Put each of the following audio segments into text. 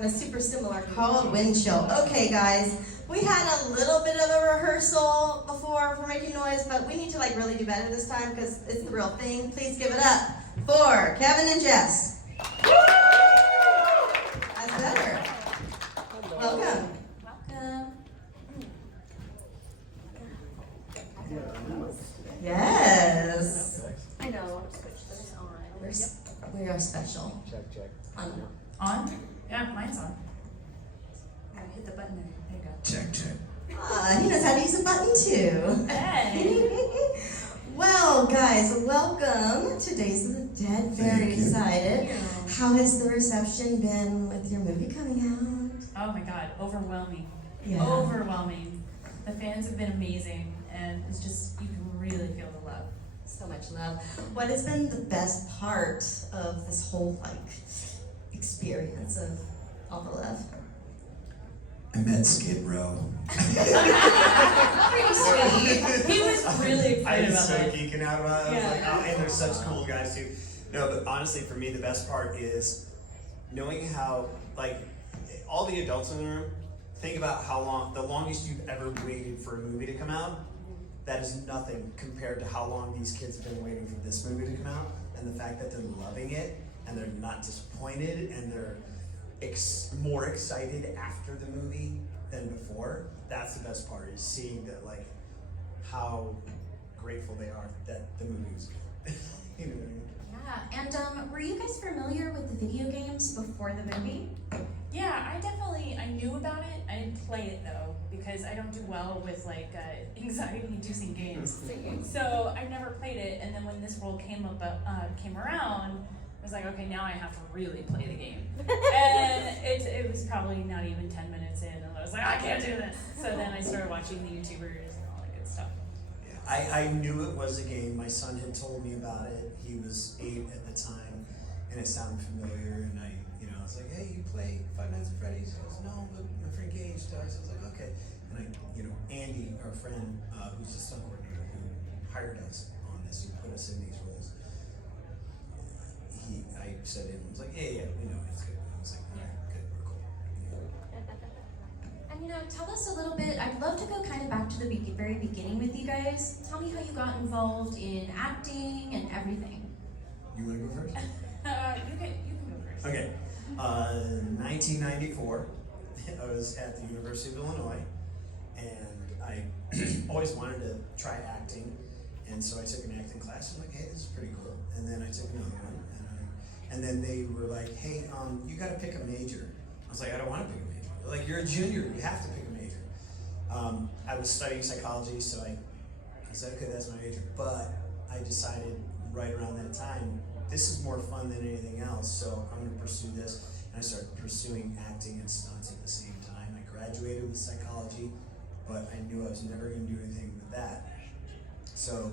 A super similar called Wind Chill. Okay, guys, we had a little bit of a rehearsal before for making noise, but we need to really do better this time because it's the real thing. Please give it up for Kevin and Jess. That's better. Welcome. Welcome. Yes. I know. Switch this on. We are special. Check. On? Yeah, mine's on. I hit the button there. There you go. Check. He knows how to use a button too. Hey. Well, guys, welcome to Days of the Dead. Very excited. How has the reception been with your movie coming out? Oh my God, overwhelming. Yeah. Overwhelming. The fans have been amazing, and it's just, you can really feel the love. So much love. What has been the best part of this whole experience of all the love? I met Skid Row. Pretty sweet. He was really excited I was about so that. geeking out about it. I was Yeah. like, oh, and they're such cool guys too. No, but honestly, for me, the best part is knowing how, all the adults in the room, think about how long, the longest you've ever waited for a movie to come out. That is nothing compared to how long these kids have been waiting for this movie to come out, and the fact that they're loving it, and they're not disappointed, and they're more excited after the movie than before. That's the best part, is seeing that, how grateful they are that the movie was good. You know what I mean? Yeah, and were you guys familiar with the video games before the movie? Yeah, I knew about it. I didn't play it though, because I don't do well with anxiety-inducing games. So I never played it, and then when this role came around, I was like, okay, now I have to really play the game. And it was probably not even 10 minutes in, and I was like, I can't do this. So then I started watching the YouTubers and all that good stuff. Yeah, I knew it was a game. My son had told me about it. He was 8 at the time, and it sounded familiar. And I was like, hey, you play Five Nights at Freddy's? He goes, no, but my friend Gage does. I was like, okay. And Andy, our friend, who's the stunt coordinator, who hired us on this, who put us in these roles, I said to him, I was like, yeah, we know it's good. I was like, all right, good, we're cool. And tell us a little bit, I'd love to go kind of back to the very beginning with you guys. Tell me how you got involved in acting and everything. You want to go first? You can go first. Okay. 1994, I was at the University of Illinois, and I always wanted to try acting, and so I took an acting class. I'm like, hey, this is pretty cool. And then I took another one, and then they were like, hey, you got to pick a major. I was like, I don't want to pick a major. They're like, you're a junior, you have to pick a major. I was studying psychology, so I said, okay, that's my major. But I decided right around that time, this is more fun than anything else, so I'm going to pursue this. And I started pursuing acting and stunts at the same time. I graduated with psychology, but I knew I was never going to do anything with that. So,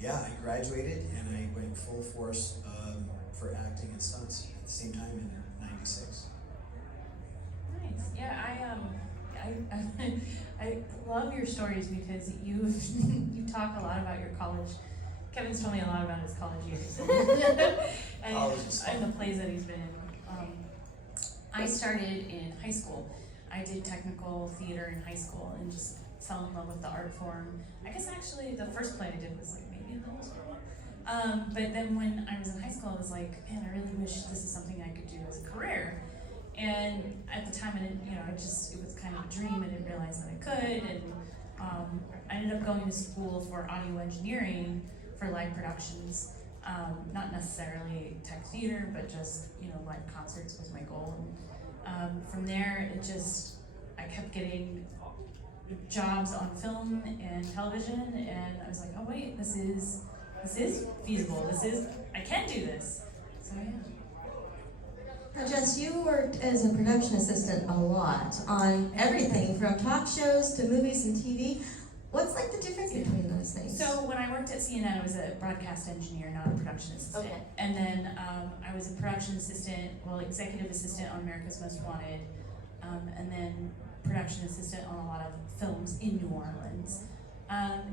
yeah, I graduated and I went full force for acting and stunts at the same time in '96. Nice. Yeah, I love your stories because you talk a lot about your college. Kevin's told me a lot about his college years and the plays that he's been in. I started in high school. I did technical theater in high school and just fell in love with the art form. I guess actually the first play I did was maybe in middle school. But then when I was in high school, I was like, man, I really wish this is something I could do as a career. And at the time, I didn't, it was kind of a dream. I didn't realize that I could. And I ended up going to school for audio engineering for live productions. Not necessarily tech theater, but just, live concerts was my goal. And from there, I kept getting jobs on film and television, and I was like, oh wait, this is feasible. I can do this. So yeah. Now, Jess, you worked as a production assistant a lot on everything from talk shows to movies and TV. What's the difference between those things? So when I worked at CNN, I was a broadcast engineer, not a production assistant. Okay. And then I was a production assistant, executive assistant on America's Most Wanted, and then production assistant on a lot of films in New Orleans.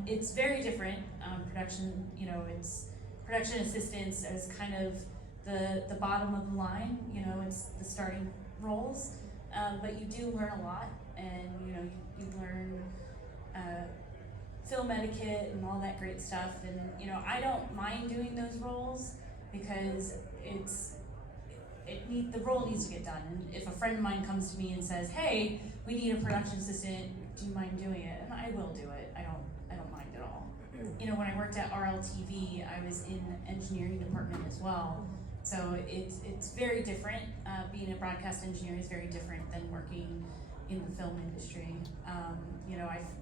It's very different. Production, it's production assistants as kind of the bottom of the line. It's the starting roles. but you do learn a lot, and you learn film etiquette and all that great stuff. And I don't mind doing those roles because the role needs to get done. And if a friend of mine comes to me and says, "Hey, we need a production assistant, do you mind doing it?" And I will do it. I don't mind at all. When I worked at RLTV, I was in the engineering department as well. So it's very different. Being a broadcast engineer is very different than working in the film industry.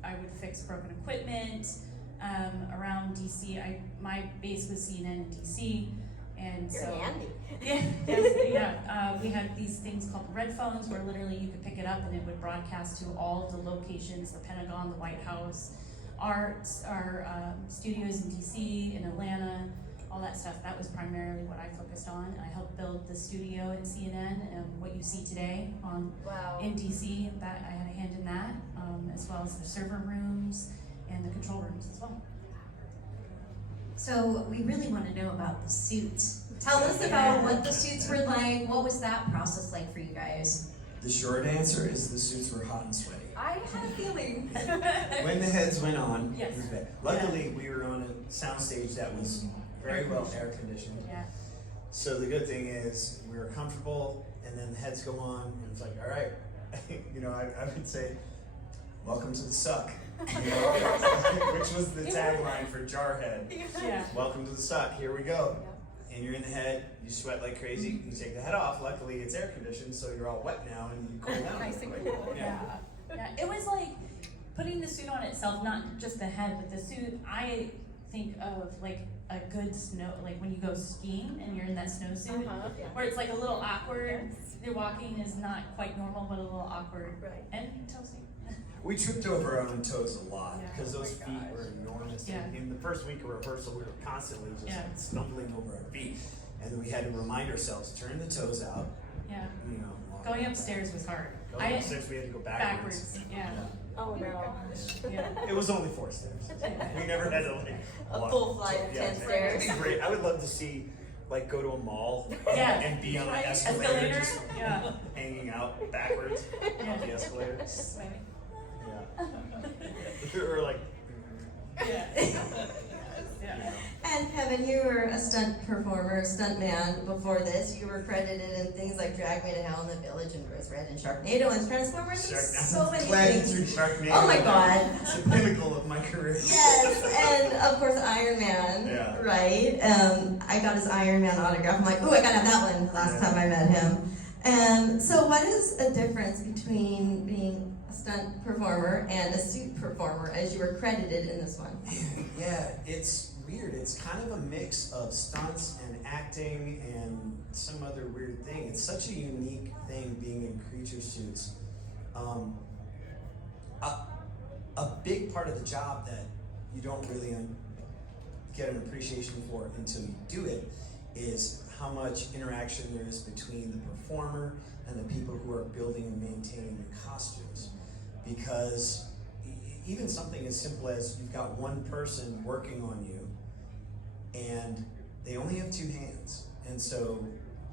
I would fix broken equipment around DC. My base was CNN in DC, and You're so handy. we had these things called red phones, where literally you could pick it up and it would broadcast to all the locations: the Pentagon, the White House, our studios in DC, in Atlanta, all that stuff. That was primarily what I focused on. I helped build the studio at CNN, and what you see today in DC. That I had a hand in that, as well as the server rooms and the control rooms as well. So we really want to know about the suits. Tell us about what the suits were like. What was that process like for you guys? The short answer is the suits were hot and sweaty. I had a feeling. When the heads went on, Yes. it was bad. Luckily, we were on a soundstage that was very well air conditioned. Yeah. So the good thing is we were comfortable, and then the heads go on, and it's like, all right, I would say, welcome to the suck, which was the tagline for Jarhead. Yeah. Welcome to the suck. Here we go. And you're in the head. You sweat like crazy. You take the head off. Luckily, it's air conditioned, so you're all wet now, and you cool down. Nice and quick. cool. Yeah. It was like putting the suit on itself, not just the head, but the suit. I think of like a good snow, like when you go skiing and you're in that snowsuit, where it's like a little awkward. Your walking is not quite normal, but a little awkward. Right. And toasty. We tripped over our own toes a lot Yeah. because those feet were enormous. Yeah. In the first week of rehearsal, we were constantly just Yeah. stumbling over our feet, and then we had to remind ourselves, turn the toes out. Yeah. Walk Going upstairs was hard. Going upstairs, we had to go backwards. Yeah. Oh no. Yeah. It was only 4 stairs. We never had to like A walk. full flight of 10 stairs. It'd be great. I would love to see go to a mall Yeah. and be on an escalator, Escalator? just Yeah. hanging out backwards Yeah. on the escalator. Sweaty. Yeah. Or like. Yeah. Yeah. And Kevin, you were a stunt performer, stunt man before this. You were credited in things like Drag Me to Hell in the Village and Rose Red and Sharknado and Transformers and so many Glad you things. threw Sharknado. Oh my God. It's the pinnacle of my career. Yes, and of course Iron Man, Yeah. right? I got his Iron Man autograph. I'm like, ooh, I gotta have that one last time I met him. So what is a difference between being a stunt performer and a suit performer as you were credited in this one? Yeah, it's weird. It's kind of a mix of stunts and acting and some other weird thing. It's such a unique thing being in creature suits. A big part of the job that you don't really get an appreciation for until you do it is how much interaction there is between the performer and the people who are building and maintaining the costumes. Because even something as simple as you've got one person working on you and they only have 2 hands, and so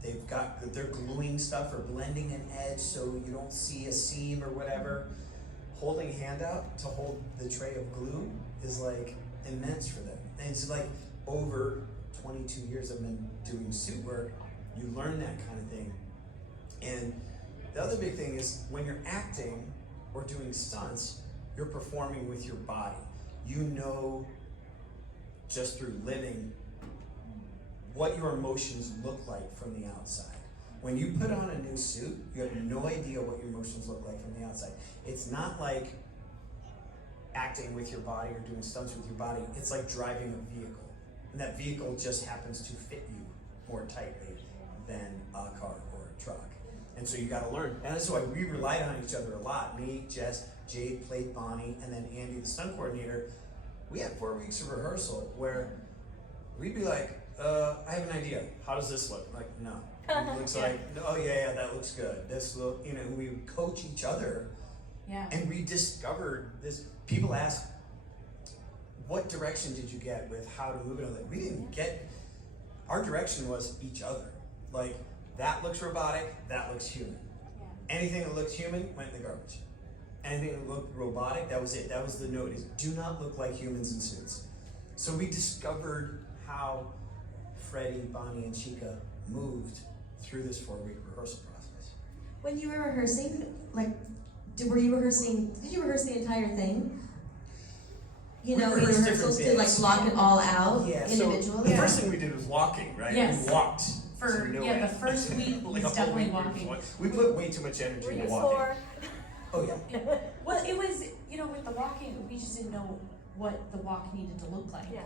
they're gluing stuff or blending an edge so you don't see a seam or whatever. Holding a hand out to hold the tray of glue is like immense for them. And it's like over 22 years I've been doing suit work, you learn that kind of thing. And the other big thing is when you're acting or doing stunts, you're performing with your body. You know, just through living, what your emotions look like from the outside. When you put on a new suit, you have no idea what your emotions look like from the outside. It's not like acting with your body or doing stunts with your body. It's like driving a vehicle. And that vehicle just happens to fit you more tightly than a car or a truck. And so you gotta learn. And that's why we relied on each other a lot. Me, Jess, Jade played Bonnie, and then Andy, the stunt coordinator. We had 4 weeks of rehearsal where we'd be like, I have an idea. How does this look? Like, no. It looks like, oh yeah, that looks good. This look, we would coach each other. Yeah. And we discovered this. People ask, what direction did you get with how to move it? Like, we didn't get, our direction was each other. Like, that looks robotic, that looks human. Anything that looked human went in the garbage. Anything that looked robotic, that was it. That was the note, is do not look like humans in suits. So we discovered how Freddy, Bonnie, and Chica moved through this 4-week rehearsal process. When you were rehearsing, like, did you rehearse the entire thing? You We know, in rehearsed rehearsals different to like bits. block it all out So individually? the first thing we did was walking, right? Yes. We walked. For, to no yeah, end. the first week was Like a whole definitely week we walking. just walked. We put way too much energy Were into you walking. sore? Oh yeah. Well, it was, you know, with the walking, we just didn't know what the walk needed to look like. Yeah.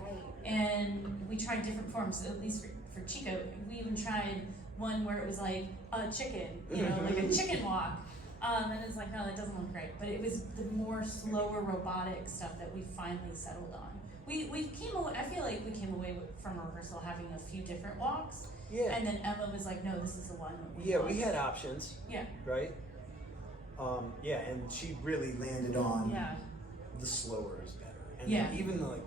And we tried different forms, at least for Chico. We even tried one where it was like a chicken, you know, like a chicken walk. And it's like, no, that doesn't look great. But it was the more slower robotic stuff that we finally settled on. We came away, I feel like we came away from rehearsal having a few different walks. Yeah. And then Emma was like, no, this is the one that Yeah, want. we had options, Yeah, right? Yeah, and she really landed on yeah, the slower is better. And Yeah. even though like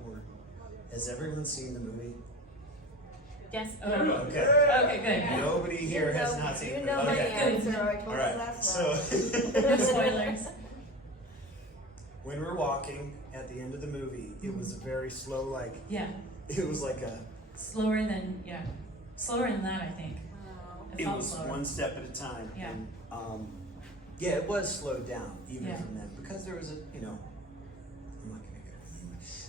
has everyone seen the movie? yes, oh, Okay. okay, good. Nobody here has not seen You it. know my Okay. answer. I told All you right. last So time. No spoilers. when we're walking at the end of the movie, it was a very slow, like Yeah, it was like a slower than that, I think. Wow. It it felt was slower. one step at a time. Yeah. And, yeah, it was slowed down even Yeah. from them because there was a I'm not gonna go.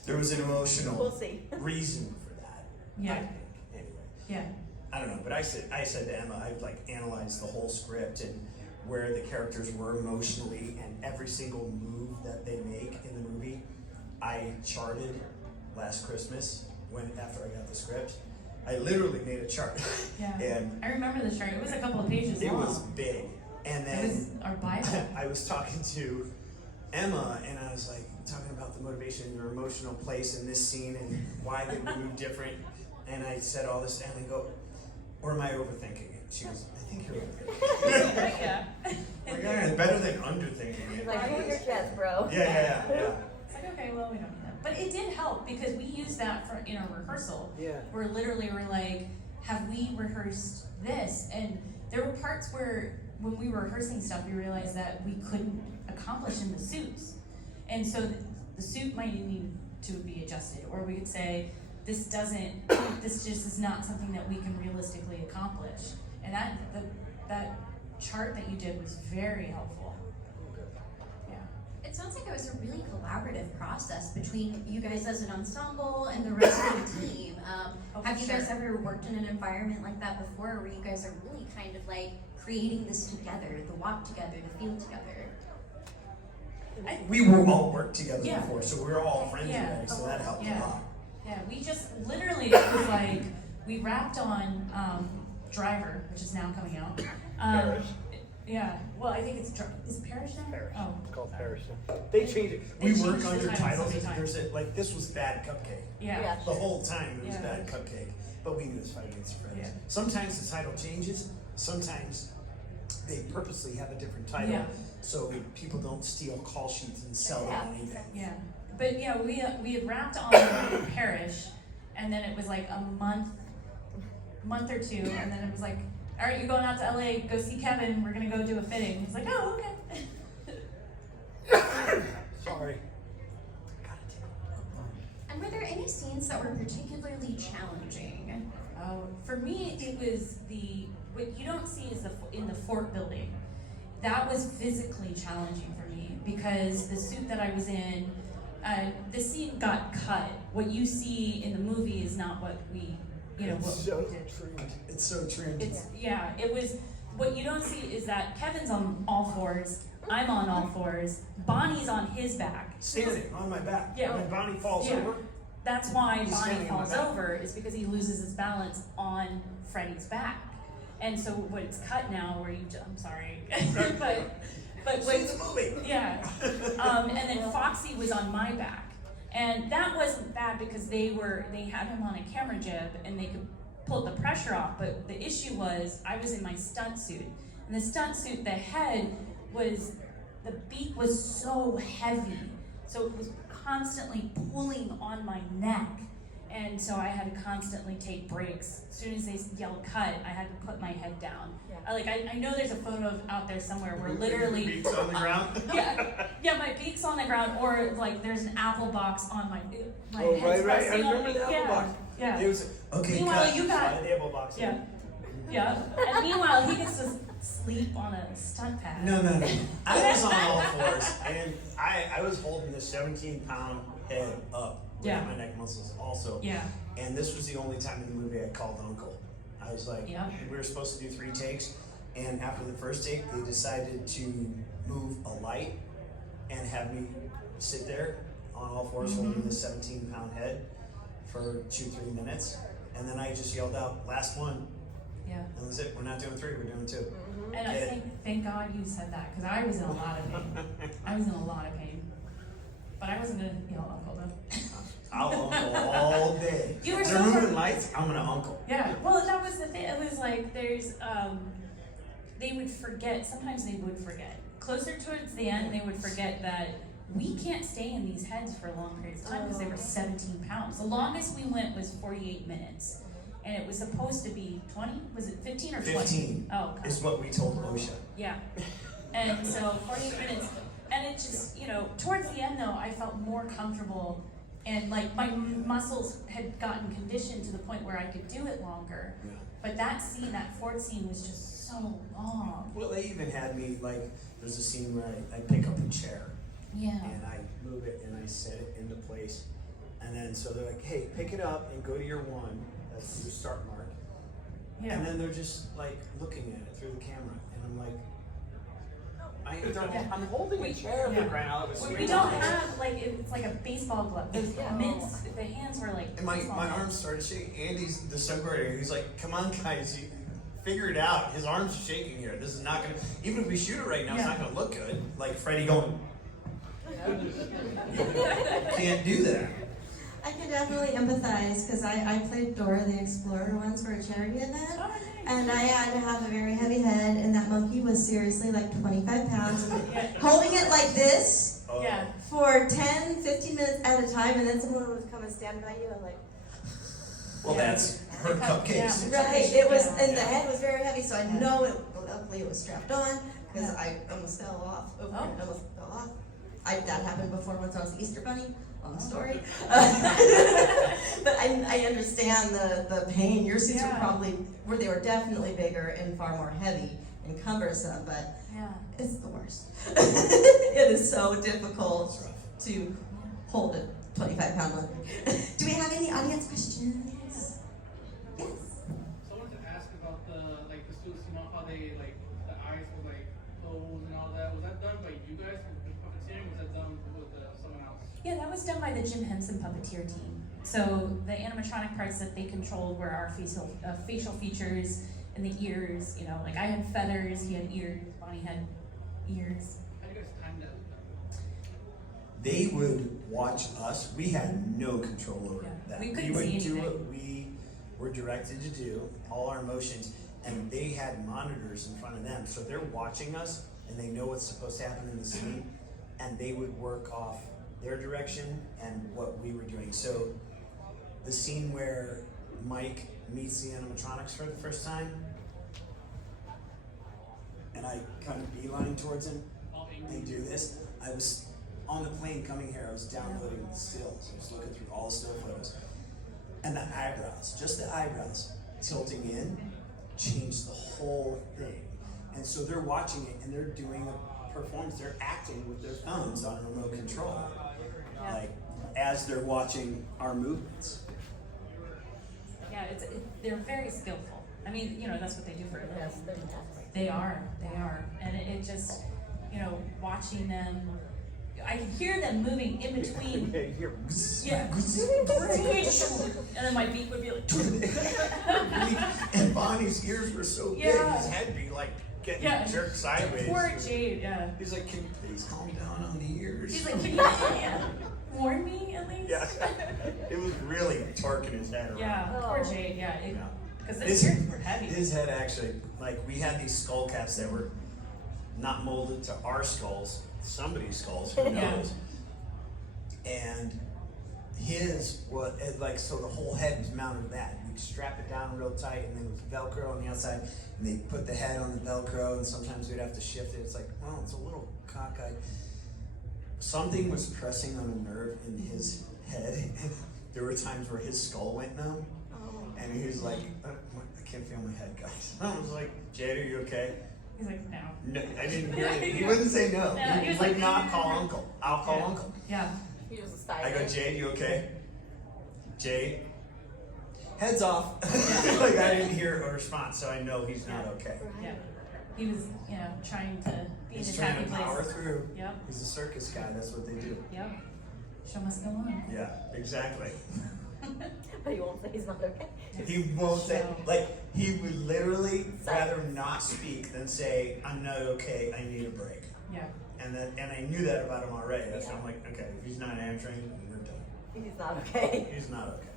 There was an emotional We'll see. reason for that. Yeah. I think anyway. Yeah, I don't know, but I said to Emma, I've like analyzed the whole script and where the characters were emotionally and every single move that they make in the movie. I charted last Christmas after I got the script. I literally made a chart. yeah. And I remember this chart. It was a couple of pages it long. was big. And It was then our Bible. I was talking to Emma and I was like talking about the motivation and their emotional place in this scene and why they would move different. And I said all this and I go, or am I overthinking it? She goes, I think you're overthinking it. Yeah. Like, yeah, better than underthinking it. Like, hold your chest, bro. Yeah. It's like, okay, well, we don't need that. But it did help because we used that in our rehearsal. Yeah. Where literally we're like, have we rehearsed this? And there were parts where when we were rehearsing stuff, we realized that we couldn't accomplish in the suits. And so the suit might need to be adjusted. Or we could say, this just is not something that we can realistically accomplish. And that chart that you did was very helpful. Yeah. It sounds like it was a really collaborative process between you guys as an ensemble and the rest of the team. Oh, Have you sure. guys ever worked in an environment like that before, where you guys are really kind of like creating this together, the walk together, the feel together? We were all worked together Yeah. before, so we were all friends Yeah. already, so that helped Yeah. a lot. Yeah, we just literally, it was like, we wrapped on Driver, which is now coming out. Parish. Yeah, well, I think is Parish now? Parish. Oh, It's called Parish. They changed it. We They work changed the under title titles. so many There's like this was Bad Cupcake. yeah. Yeah. The whole time it was Yeah. Bad Cupcake, but we knew it was Fighting Against Friends. Yeah. Sometimes the title changes. Sometimes they purposely have a different title Yeah. so people don't steal call sheets and sell them Yeah. on eBay. Yeah, but yeah, we had wrapped on Parish, and then it was like a month or two, and then it was like, all right, you're going out to LA, go see Kevin, we're gonna go do a fitting. He's like, oh, okay. Sorry. And were there any scenes that were particularly challenging? For me, it was what you don't see is in the fort building. That was physically challenging for me because the suit that I was in, the scene got cut. What you see in the movie is not what we, what So we did. trimmed. It's so trimmed. It was, what you don't see is that Kevin's on all fours, I'm on all fours, Bonnie's on his back. Standing on my back. Yeah. When Bonnie falls Yeah. over, That's why He's Bonnie standing on my falls back. over, is because he loses his balance on Freddy's back. And so what it's cut now where I'm sorry, but see the movie. yeah. And then Foxy was on my back. And that wasn't bad because they had him on a camera jib and they could pull the pressure off. But the issue was I was in my stunt suit. And the stunt suit, the beak was so heavy. So it was constantly pulling on my neck. And so I had to constantly take breaks. As soon as they yelled cut, I had to put my head down. I know there's a photo out there somewhere where literally Beaks on the ground. yeah, my beak's on the ground, or like there's an apple box on my Oh, head's right. I resting on remember me. the apple box. Yeah. It was okay. Meanwhile, cut. you got By the apple box. yeah. And meanwhile, he gets to sleep on a stunt pad. No. I was on all fours, and I was holding this 17-pound head up with Yeah. my neck muscles also. Yeah. And this was the only time in the movie I called Uncle. I was like, Yeah. we were supposed to do 3 takes, and after the first take, they decided to move a light and have me sit there on all 4s holding this 17-pound head for 2-3 minutes. And then I just yelled out, last one. Yeah. And that's it. We're not doing 3, we're doing 2. And I thank God you said that, because I was in a lot of pain. But I wasn't gonna yell uncle though. I'll uncle all day. You were If so they're moving far- lights, I'm gonna uncle. Yeah, well, that was the thing. It was like there's, they would forget. Sometimes they would forget. Closer towards the end, they would forget that we can't stay in these heads for long periods of time because they were 17 pounds. The longest we went was 48 minutes, and it was supposed to be 20. Was it 15 or 20? 15 Oh, God. is what we told OSHA. Yeah. And so 48 minutes, and it just, towards the end though, I felt more comfortable, and like my muscles had gotten conditioned to the point where I could do it longer. Yeah. But that scene, that Ford scene, was just so long. Well, they even had me there's a scene where I pick up a chair Yeah. and I move it and I set it into place, and then so they're like, hey, pick it up and go to your 1. That's your start mark. Yeah. And then they're just like looking at it through the camera, and I'm like, I'm holding a chair for crying out loud. We don't have it's like a baseball glove. Those mitts, the hands were like. and my baseball arms mitts. started shaking. Andy's the stunt coordinator. He's like, come on, guys, you figure it out. His arms are shaking here. This is not gonna. Even if we shoot it right now, it's not gonna look good. Like Freddy going. Can't do that. I can definitely empathize because I played Dora the Explorer once for a charity event. Oh, nice. And I had to have a very heavy head, and that monkey was seriously like 25 pounds. Yeah. Holding it like this Oh. Yeah. for 10, 15 minutes at a time, and then someone would come and stand by you and like, Well, that's her cupcakes. Yeah. right, it was, Yeah. and the head was very heavy, so I know it, luckily it was strapped on, because I almost fell off, Oh. almost fell off. That happened before once I was the Easter Bunny, long story. But I understand the pain. Your suits Yeah. were probably, they were definitely bigger and far more heavy and cumbersome, but Yeah. it's the worst. It is so difficult It's rough. to hold a 25-pound monkey. Do we have any audience questions? Yes. So I wanted to ask about the suits, how they the eyes were closed and all that. Was that done by you guys with puppeteering? Was that done with someone else? Yeah, that was done by the Jim Henson puppeteer team. So the animatronic parts that they controlled were our facial features and the ears. I had feathers, he had ears, Bonnie had ears. How do you guys time that? They would watch us. We had no control over Yeah. that. We couldn't would see do anything. what we were directed to do, all our motions, and they had monitors in front of them. So they're watching us, and they know what's supposed to happen in the scene, and they would work off their direction and what we were doing. So the scene where Mike meets the animatronics for the first time, and I kind of beeline towards him and do this. I was on the plane coming here, I was downloading stills. I was looking through all the still photos. And the eyebrows, just the eyebrows, tilting in, changed the whole thing. And so they're watching it and they're doing a performance. They're acting with their thumbs on remote control. As they're watching our movements. Yeah, they're very skillful. I mean, that's what they do for a living. They are, and it just, watching them. I could hear them moving in between. Yeah. And then my beak would be like. And Bonnie's ears were so big, Yeah. his head be getting Yeah. jerked sideways. Poor Jade, yeah. He's like, can you please calm down on the ears? She's like, can you warn me at least? Yeah. It was really torquing his head around. Yeah, poor Jade, yeah. Because the His- ears were heavy. His head actually, we had these skull caps that were not molded to our skulls, somebody's skulls, who Yeah. knows? And his was like, so the whole head was mounted to that. You strap it down real tight, and then it was Velcro on the outside, and they put the head on the Velcro, and sometimes we'd have to shift it. It's like, oh, it's a little cockeyed. Something was pressing on a nerve in his head. There were times where his skull went numb, and he was like, I can't feel my head, guys. I was like, Jade, are you okay? He's like, no. No, I didn't hear it. He wouldn't say no. No, He he was was like, like, nah, call uncle. I'll call uncle. Yeah. He was a style. I go, Jade, you okay? Jade? Heads off. Like, I didn't hear a response, so I know he's not okay. Yeah. He was, trying to be in He's his trying happy to place. power through. Yep. He's a circus guy, that's what they do. Yep. Show must go on. Yeah, exactly. But he won't say he's not okay. He won't say, So- like, he would literally rather not speak than say, I'm not okay, I need a break. Yeah. And I knew that about him already. That's why I'm like, okay, if he's not answering, we're done. He's not okay. He's not okay.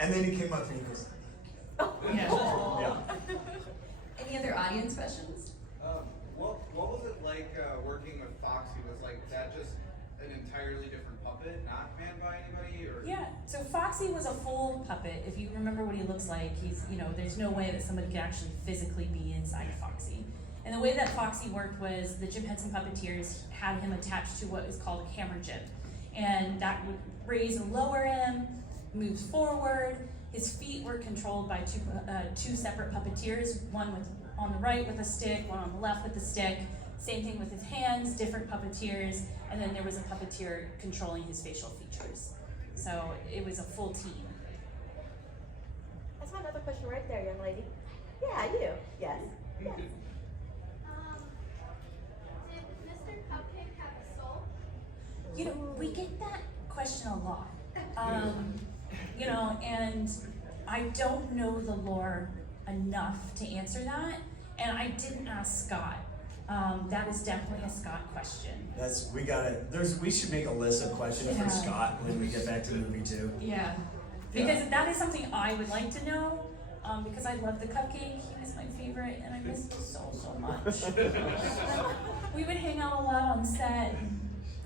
And then he came up and he goes, Yeah. yeah. Any other audience questions? What was it like working with Foxy? Was like that just an entirely different puppet, not manned by anybody, or? Yeah, so Foxy was a full puppet. If you remember what he looks like, he's, there's no way that somebody could actually physically be inside Foxy. And the way that Foxy worked was the Jim Henson puppeteers had him attached to what is called a camera jib. And that would raise and lower him, moves forward. His feet were controlled by two separate puppeteers, one on the right with a stick, one on the left with a stick. Same thing with his hands, different puppeteers, and then there was a puppeteer controlling his facial features. So it was a full team. That's my another question right there, young lady. Yeah, you. Yes. Yes. Did Mr. Cupcake have a soul? We get that question a lot. And I don't know the lore enough to answer that, and I didn't ask Scott. That is definitely a Scott question. We should make a list of questions Yeah. for Scott when we get back to the movie too. Yeah, because that is something I would like to know, because I love the cupcake. He was my favorite, and I miss him so much. We would hang out a lot on set,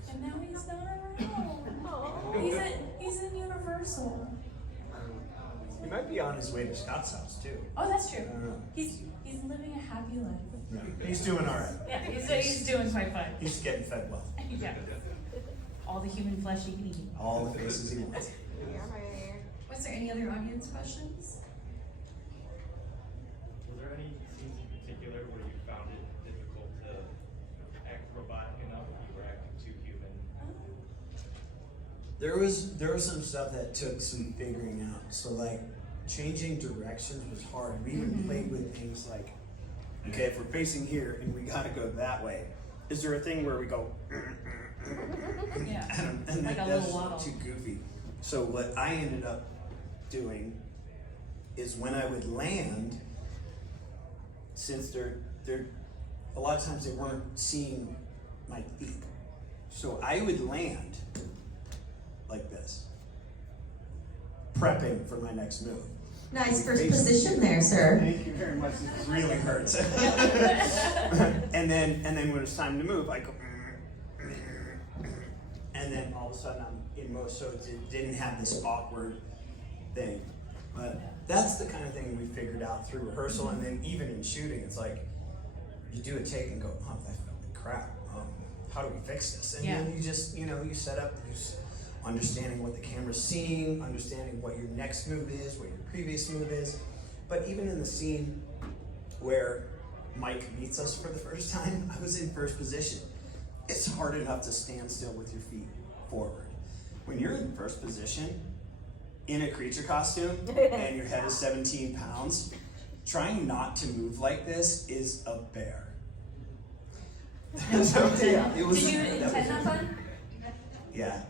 and now he's not around. He's in Universal. He might be on his way to Scott's house too. Oh, that's true. I don't know. He's living a happy life. Yeah. He's doing all right. Yeah, he's doing quite fine. He's getting fed well. Yeah. All the human flesh he can eat. All the faces he wants. Yeah, right here. Was there any other audience questions? Was there any scenes in particular where you found it difficult to act robotic enough? You were acting too human. There was some stuff that took some figuring out. So like changing directions was hard. We even played with things like, okay, if we're facing here and we gotta go that way, is there a thing where we go Yeah. and Like a that's little waddle. too goofy. So what I ended up doing is when I would land, since they're a lot of times they weren't seeing my feet. So I would land like this, prepping for my next move. Nice first position there, sir. Thank you very much. This really hurts. and then when it's time to move, I go, and then all of a sudden I'm in motion, so it didn't have this awkward thing. But that's the kind of thing we figured out through rehearsal, and then even in shooting, it's like you do a take and go, oh, that felt like crap. How do we fix this? And then you just, you set up. Understanding what the camera's seeing, understanding what your next move is, what your previous move is. But even in the scene where Mike meets us for the first time, I was in first position. It's hard enough to stand still with your feet forward. When you're in first position, in a creature costume, and your head is 17 pounds, trying not to move like this is a bear. So, yeah, it was. Did you intend that fun? Yeah.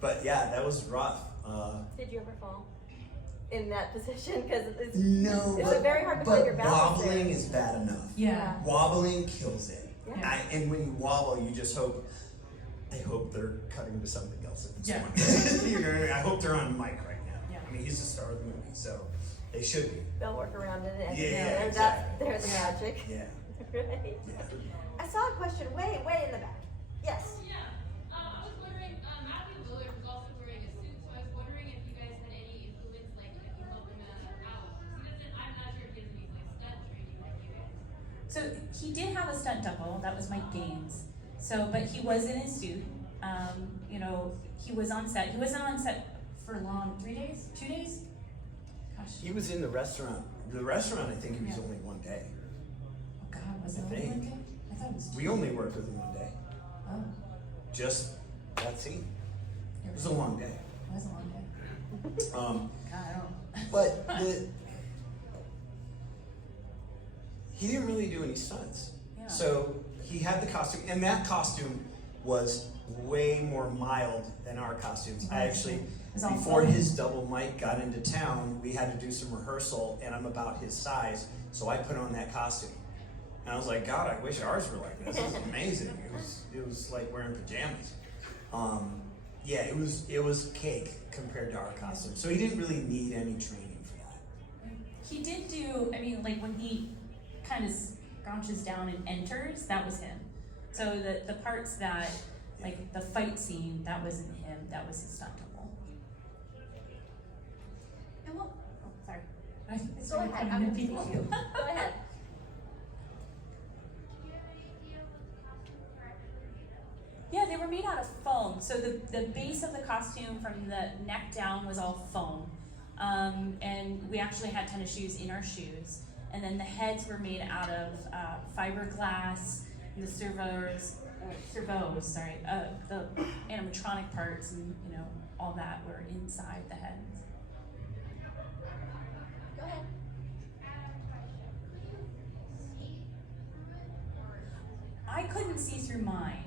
But yeah, that was rough. Did you ever fall in that position? Because it's very hard to but find your balance. wobbling there. is bad enough. Yeah. Wobbling kills it. Yeah. And when you wobble, you just hope. I hope they're cutting to something else at this Yeah. point. You know what I mean? I hope they're on mic right now. Yeah. I mean, he's the star of the movie, so they should be. They'll work around it. And Yeah, they're exactly. They're the magic. Yeah. Right. Yeah. I saw a question way in the back. Yes. Yeah. I was wondering, out stunt double. That was Mike Gaines. So, but he was in his suit. You know, he was on set. He wasn't on set for long. 3 days? 2 days? Gosh. He was in the restaurant. The restaurant, I think it was Yeah. only 1 day. Oh God, was it I only think. 1 day? I thought it was 2. We only worked with him 1 day. Oh, Just that scene. It was a long day. it was a long day. Um, God, I don't. but he didn't really do any stunts. Yeah. So he had the costume, and that costume was way more mild than our costumes. I actually, was all before foam. his double Mike got into town, we had to do some rehearsal, and I'm about his size, so I put on that costume. And I was like, God, I wish ours were like this. This is amazing. It was like wearing pajamas. Yeah, it was cake compared to our costume. So he didn't really need any training for that. He did do, I mean, like when he kind of scrunches down and enters, that was him. So the parts that, like the fight scene, that wasn't him, that was his stunt double. And what? Oh, sorry. I Go started ahead. pointing I'm at people. you. Go ahead. Do you have any idea what the costumes were actually made of? Yeah, they were made out of foam. So the base of the costume from the neck down was all foam. And we actually had tennis shoes in our shoes. And then the heads were made out of fiberglass, and the servos, the animatronic parts, and you know all that were inside the heads. Go ahead. I couldn't see through mine.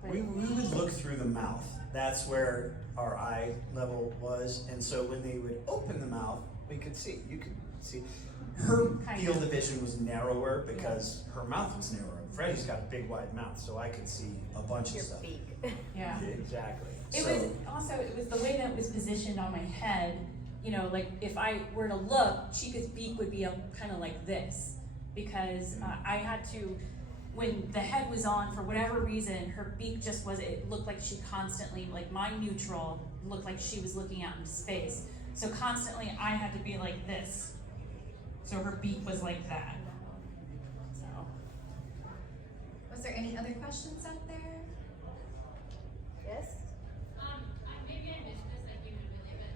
but- We would look through the mouth. That's where our eye level was. And so when they would open the mouth, we could see. You could see. Her field of vision was narrower because her mouth was narrower. Freddy's got a big wide mouth, so I could see a bunch of Your stuff. beak. Yeah. Exactly. It was also, it was the way that it was positioned on my head. You know, like if I were to look, Chica's beak would be up kind of like this because I had to, when the head was on, for whatever reason, her beak just was, it looked like she constantly, like my neutral looked like she was looking out into space. So constantly I had to be like this. So her beak was like that. So. Was there any other questions out there? Yes? Maybe I missed this, I came in really,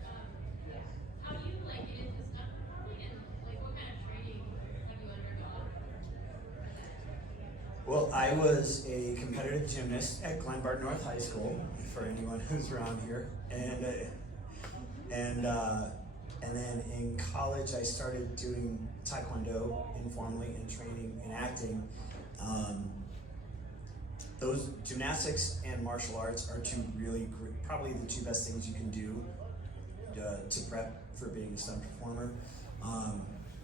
but, how do you, like, get into stunt performing, and, like, what kind of training have you undergone for that? Well, I was a competitive gymnast at Glenbard North High School, for anyone who's around here, and then in college I started doing Taekwondo informally and training in acting. Those gymnastics and martial arts are probably the two best things you can do to prep for being a stunt performer.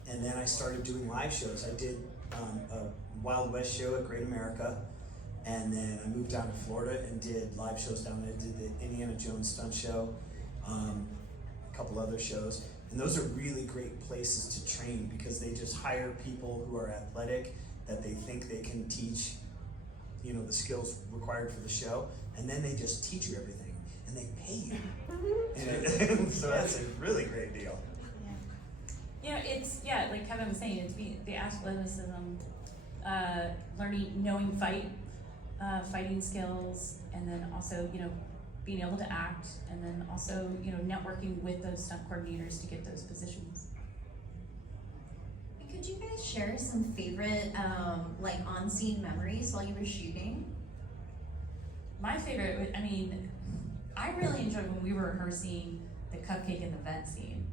And then I started doing live shows. I did a Wild West show at Great America, and then I moved down to Florida and did live shows down there. Did the Indiana Jones stunt show, a couple other shows. And those are really great places to train because they just hire people who are athletic that they think they can teach, you know, the skills required for the show, and then they just teach you everything, and they pay you. And so that's a really great deal. Yeah, it's, yeah, like Kevin was saying, it's the athleticism, learning, knowing fighting skills, and then also, you know, being able to act, and then also, you know, networking with those stunt coordinators to get those positions. And could you guys share some favorite, like on-scene memories while you were shooting? My favorite, I mean, I really enjoyed when we were rehearsing the cupcake in the vent scene.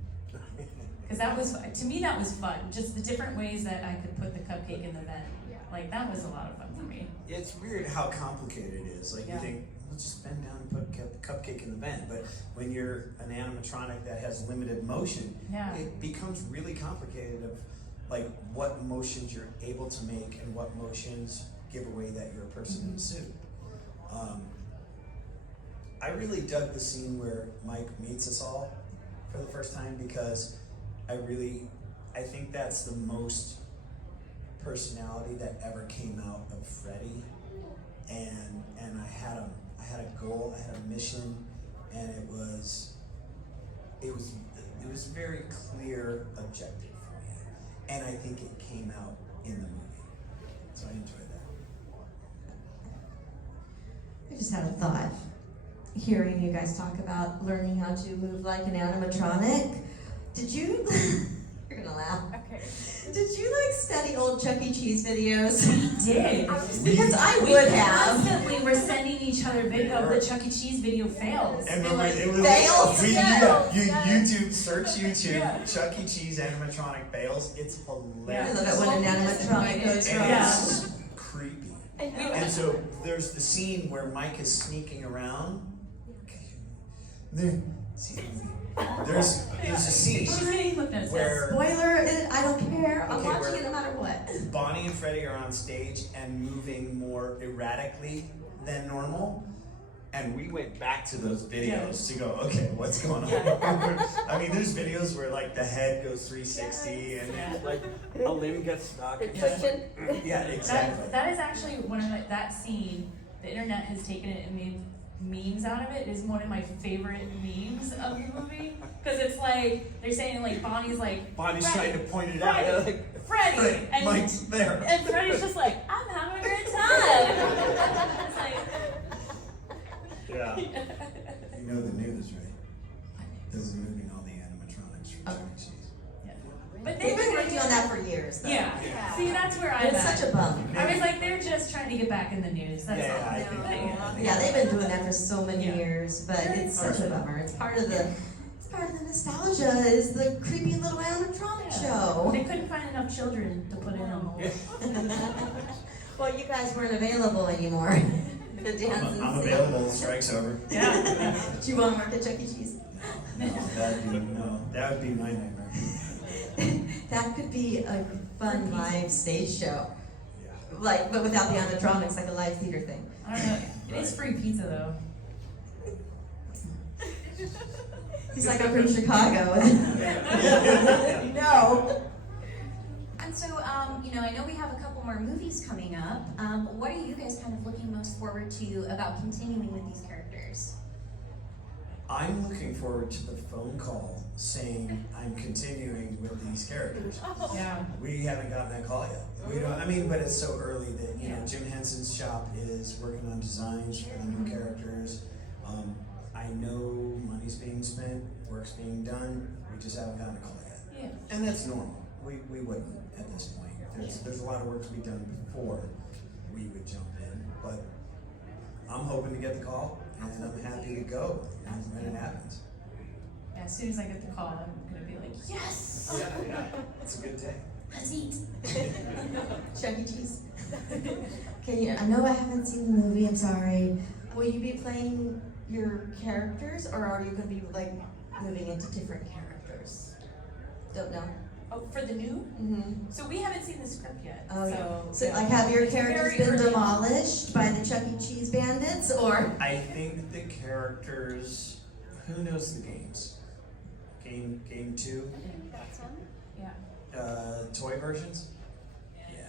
Because that was, to me, that was fun. Just the different ways that I could put the cupcake in the vent. Like, that was a lot of fun for me. It's weird how complicated it is. Like you think, let's just bend down and put the cupcake in the vent. But when you're an animatronic that has limited motion, it becomes really complicated of like what motions you're able to make and what motions give away that you're a person in a suit. I really dug the scene where Mike meets us all for the first time because I think that's the most personality that ever came out of Freddy, and I had a goal, I had a mission, and it was a very clear objective for me, and I think it came out in the movie, so I enjoyed that. just had a thought. Hearing you guys talk about learning how to move like an animatronic, did you, you're gonna laugh. Okay. Did you like study old Chuck E. Cheese videos? We did. Because I We would have. constantly were sending each other video of the Chuck E. Cheese video fails. And We're remember, like, it was fails? YouTube, search YouTube, Yeah. Chuck E. Cheese animatronic fails. It's I hilarious. love it when an animatronic goes And wrong. it's creepy. I know. And so there's the scene where Mike is sneaking around. There's a scene where Spoiler, I don't care. I'm Okay, watching where- it no matter what. Bonnie and Freddy are on stage and moving more erratically than normal. And we went back to those videos to go, okay, what's going on? I mean, there's videos where like the head goes 360 and like a limb gets stuck. It's It's fiction. yeah, exactly. That is actually one of that scene. The internet has taken it and made memes out of it. Is one of my favorite memes of the movie because it's like they're saying like Bonnie's like Bonnie's Freddy, trying to point it Freddy, out. Like, Freddy, and Mike's there. and Freddy's just like I'm having a great time. It's like Yeah. You know the news, right? There's moving all the animatronics from Chuck E. Cheese. But They've been working on that for years, though. Yeah. See, that's where I'm It's at. such a bum. I was like, they're just trying to get back in the news. That's Yeah, all. I think But, Yeah, they've been doing that for so many Yeah. years, but it's such a bummer. It's part of the nostalgia is the creepy little animatronic show. They couldn't find enough children to put in on the Well, you guys weren't available anymore to dance and I'm sing. available. Strike's over. Yeah. Do you want to work at Chuck E. Cheese? That would be my nightmare. That could be a fun live stage show. Yeah. Like, but without the animatronics, like a live theater thing. I don't know. It is free pizza though. He's like, I'm from Chicago. No. And so, I know we have a couple more movies coming up. What are you guys kind of looking most forward to about continuing with these characters? I'm looking forward to the phone call saying I'm continuing with these characters. Yeah. We haven't gotten that call yet. We don't. I mean, but it's so early that Jim Henson's shop is working on designs for the new characters. I know money's being spent, work's being done. We just haven't gotten a call yet. Yeah. And that's normal. We wouldn't at this point. There's a lot of work to be done before we would jump in. But I'm hoping to get the call, and I'm happy to go when it happens. Yeah, as soon as I get the call, I'm gonna be like, yes! Yeah. It's a good day. Let's eat. Chuck E. Cheese. Okay, I know I haven't seen the movie, I'm sorry. Will you be playing your characters, or are you going to be like moving into different characters? Don't know. Oh, for the new? Mm-hmm. So we haven't seen the script yet. Oh, yeah. So, yeah. like, have your It's characters very been early. demolished by the Chuck E. Cheese bandits, or? I think the characters. Who knows the games? Game 2? Yeah. Toy versions? Yeah.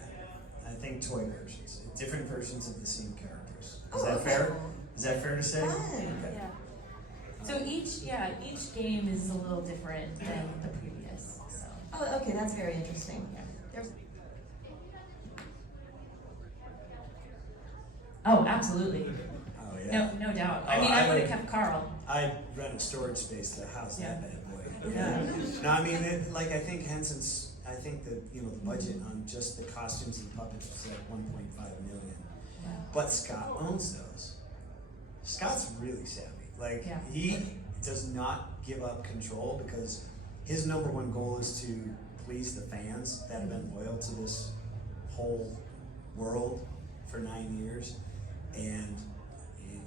I think toy versions. Different versions of the same characters. Is that fair? Is that fair to say? Fun. Okay. So each game is a little different than the previous. So. Oh, okay, that's very interesting. There's. Oh, absolutely. Oh, yeah. No doubt. Oh, I mean, I I would have would- kept Carl. I rent a storage space to house that Yeah. bad boy. Yeah. No, I mean, I think Henson's. I think the budget on just the costumes and puppets was like 1.5 million. But Scott owns those. Scott's really savvy. Like Yeah. he does not give up control because his number one goal is to please the fans that have been loyal to this whole world for 9 years, and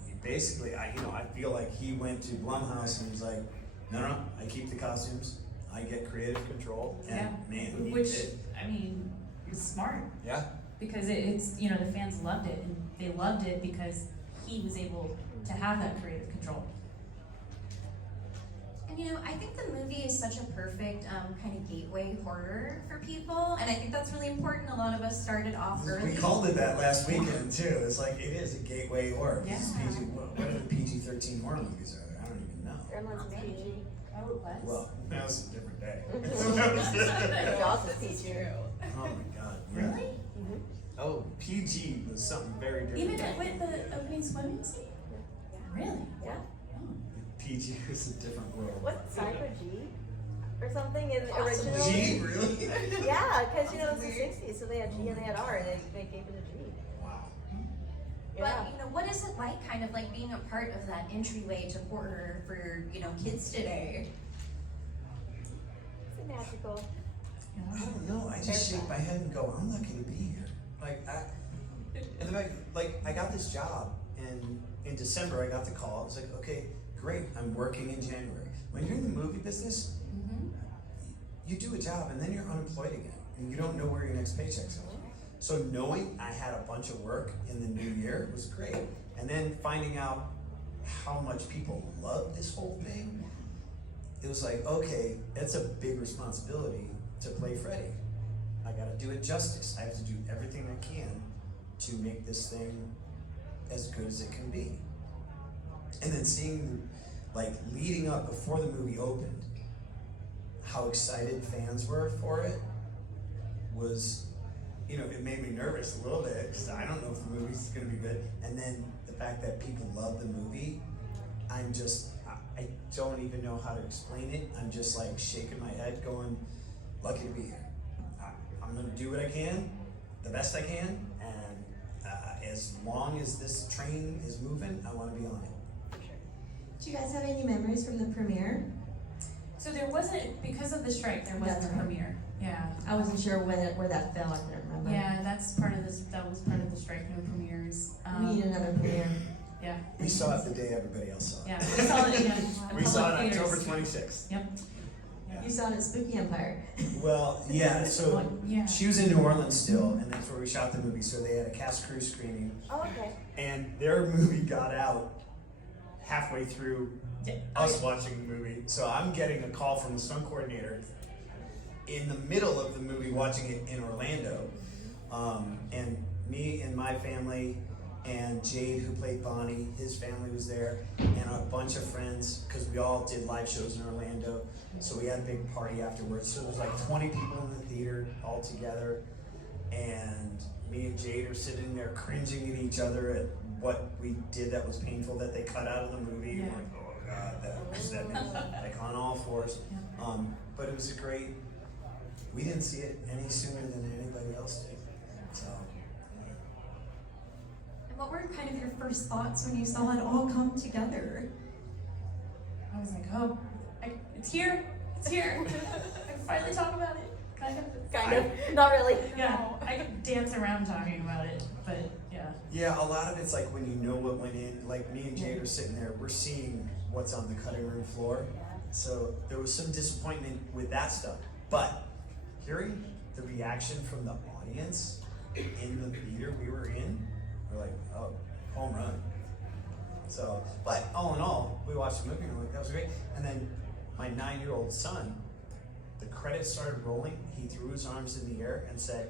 he basically, I feel like he went to Blumhouse and was like, no, I keep the costumes, I get creative control, and Yeah. man, he Which, did. I mean, was smart. Yeah. Because it's, the fans loved it, and they loved it because he was able to have that creative control. And I think the movie is such a perfect kind of gateway horror for people, and I think that's really important. A lot of us started off early. We called it that last weekend too. It's like it is a gateway horror. Yeah. What are the PG-13 horror movies are there? I don't even know. Gremlins is PG. Oh, it was? Well, that was a different day. Jaws is PG. Oh my god. Yeah. Really? Oh, PG was something very different. Even back with then. the opening swimming scene? Really? Yeah. PG was a different world. Wasn't Cypher G or something in the Possibly. original? G, really? Yeah, because it was the 60s, so they had G and they had R, and they gave it a G. Wow. Yeah. But what is it like, kind of like being a part of that entryway to horror for kids today? It's magical. I don't know. I just shake my head and go, I'm lucky to be here. And the fact, I got this job, and in December I got the call. I was like, okay, great. I'm working in January. When you're in the movie business, you do a job and then you're unemployed again, and you don't know where your next paycheck's going. So knowing I had a bunch of work in the new year was great. And then finding out how much people love this whole thing, it was like, okay, it's a big responsibility to play Freddy. I gotta do it justice. I have to do everything I can to make this thing as good as it can be. And then seeing, leading up before the movie opened, how excited fans were for it was, it made me nervous a little bit, because I don't know if the movie's gonna be good. And then the fact that people love the movie, I don't even know how to explain it. I'm just shaking my head going, lucky to be here. I'm gonna do what I can, the best I can, and as long as this train is moving, I wanna be on it. Do you guys have any memories from the premiere? So there wasn't, because of the strike, there wasn't That's a right. premiere. Yeah. I wasn't sure where that fell. I couldn't remember. Yeah, that was part of the strike, no premieres. We need another premiere. Yeah. We saw it the day everybody else saw it. Yeah, we saw it again. We saw it October 26th. Yep. You saw it at Spooky Empire. Well, yeah, so Yeah. she was in New Orleans still, and that's where we shot the movie, so they had a cast crew screening, Oh, okay. and their movie got out halfway through us watching the movie. So I'm getting a call from the stunt coordinator in the middle of the movie, watching it in Orlando, and me and my family and Jade, who played Bonnie, his family was there, and a bunch of friends, because we all did live shows in Orlando, so we had a big party afterwards. So there was 20 people in the theater all together, and me and Jade are sitting there cringing at each other at what we did that was painful that they cut out of the movie. Yeah. We're like, oh God, that was on all fours. But it was a great, we didn't see it any sooner than anybody else did, so. And what were kind of your first thoughts when you saw it all come together? I was like, oh, it's here. I can finally talk about it. Kind of. Not really. Yeah, I could dance around talking about it, but yeah. Yeah, a lot of it's when you know what went in, me and Jade are sitting there, we're seeing what's on the cutting room floor. So there was some disappointment with that stuff. But hearing the reaction from the audience in the theater we were in, we're like, oh, home run. So, but all in all, we watched the movie and we're like, that was great. And then my 9-year-old son, the credits started rolling, he threw his arms in the air and said,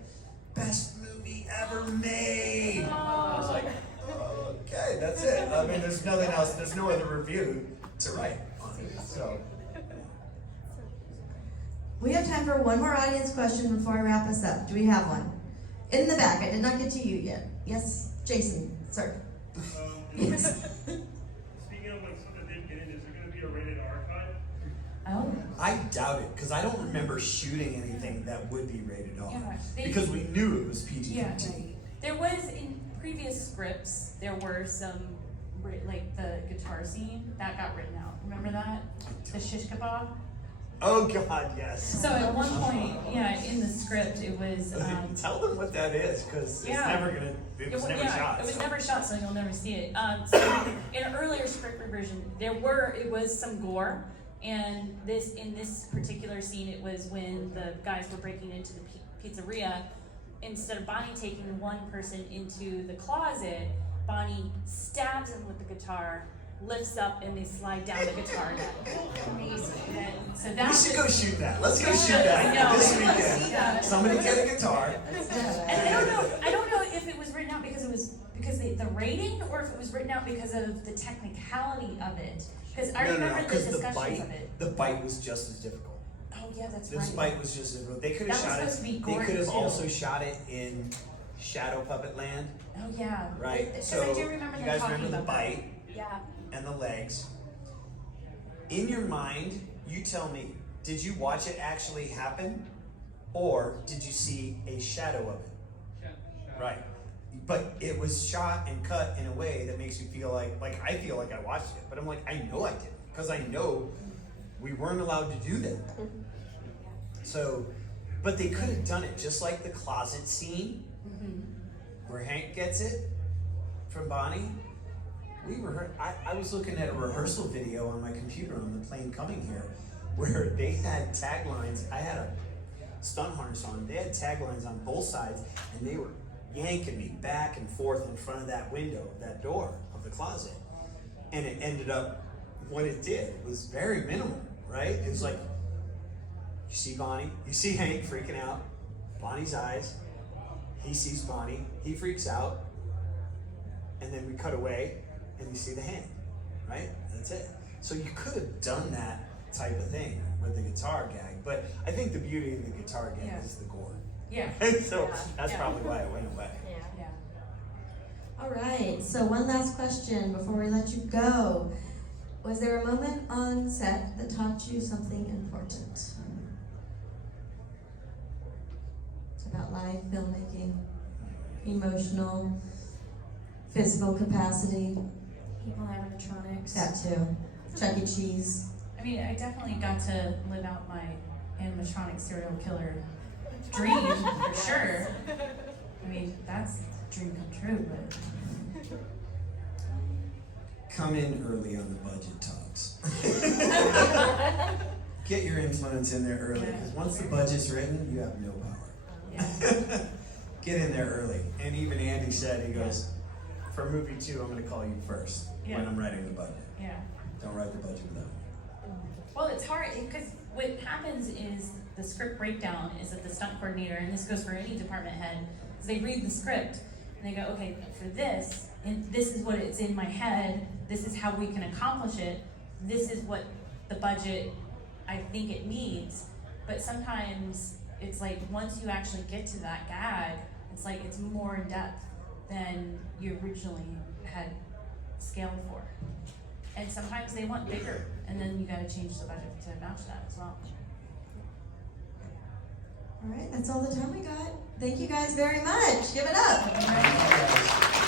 best movie ever made! I was like, oh, okay, that's it. I mean, there's nothing else, there's no other review to write on it, so. We have time for one more audience question before I wrap us up. Do we have one? In the back, I did not get to you yet. Yes, Jason, sir. Yes. Speaking of stuff that didn't get in, is there going to be a rated R cut? Oh. I doubt it, because I don't remember shooting anything that would be rated R. Yeah, because we knew it was PG-13. Yeah, right. There was, in previous scripts, there were some, the guitar scene, that got written out. Remember that? The shish kebab? Oh God, yes. So at one point, in the script, it was, Tell them what that is, because Yeah. it was never shot. It was never shot, so you'll never see it. So in an earlier script version, it was some gore, and in this particular scene, it was when the guys were breaking into the pizzeria. Instead of Bonnie taking one person into the closet, Bonnie stabs him with the guitar, lifts up, and they slide down the guitar. Amazing. We should go shoot that. Let's go shoot that this weekend. Yeah. Somebody get a guitar. And I don't know if it was written out because the rating, or if it was written out because of the technicality of it. Because I remember the discussions of it. The bite was just as difficult. Oh yeah, that's This right. bite was just as difficult. They could have That was shot supposed to be it. They gory, could have too. also shot it in Shadow Puppet Land, Oh yeah. right? Because So I do remember you them guys talking remember the about that. bite? Yeah. and the legs. In your mind, you tell me, did you watch it actually happen? Or did you see a shadow of it? Right. But it was shot and cut in a way that makes you feel like I feel like I watched it, but I'm like, I know I didn't, because I know we weren't allowed to do that. So, but they could have done it just like the closet scene where Hank gets it from Bonnie. I was looking at a rehearsal video on my computer on the plane coming here where they had taglines. I had a stunt harness on. They had taglines on both sides, and they were yanking me back and forth in front of that window, that door of the closet. And it ended up, what it did was very minimal, right? It was like, you see Bonnie, you see Hank freaking out, Bonnie's eyes, he sees Bonnie, he freaks out, and then we cut away, and you see the hand, right? That's it. So you could have done that type of thing with the guitar gag, but I think the beauty of the guitar gag is the gore. Yeah. So that's probably why it went away. Yeah. All right, so one last question before we let you go. Was there a moment on set that taught you something important about live filmmaking, emotional, physical capacity? People animatronics. That too. Chuck E. Cheese. I mean, I definitely got to live out my animatronic serial killer dream, for sure. I mean, that's a dream come true, but... Come in early on the budget talks. Get your influence in there early, because once the budget's written, you have no power. Get in there early. And even Andy said, he goes, for movie 2, I'm going to call you first when I'm writing the budget. Yeah. Don't write the budget without me. Well, it's hard, because what happens is the script breakdown is that the stunt coordinator, and this goes for any department head, is they read the script, and they go, okay, for this, and this is what it's in my head, this is how we can accomplish it, this is what the budget I think it needs. But sometimes it's like once you actually get to that gag, it's like it's more in depth than you originally had scaled for. And sometimes they want bigger, and then you gotta change the budget to match that as well. All right, that's all the time we got. Thank you guys very much. Give it up.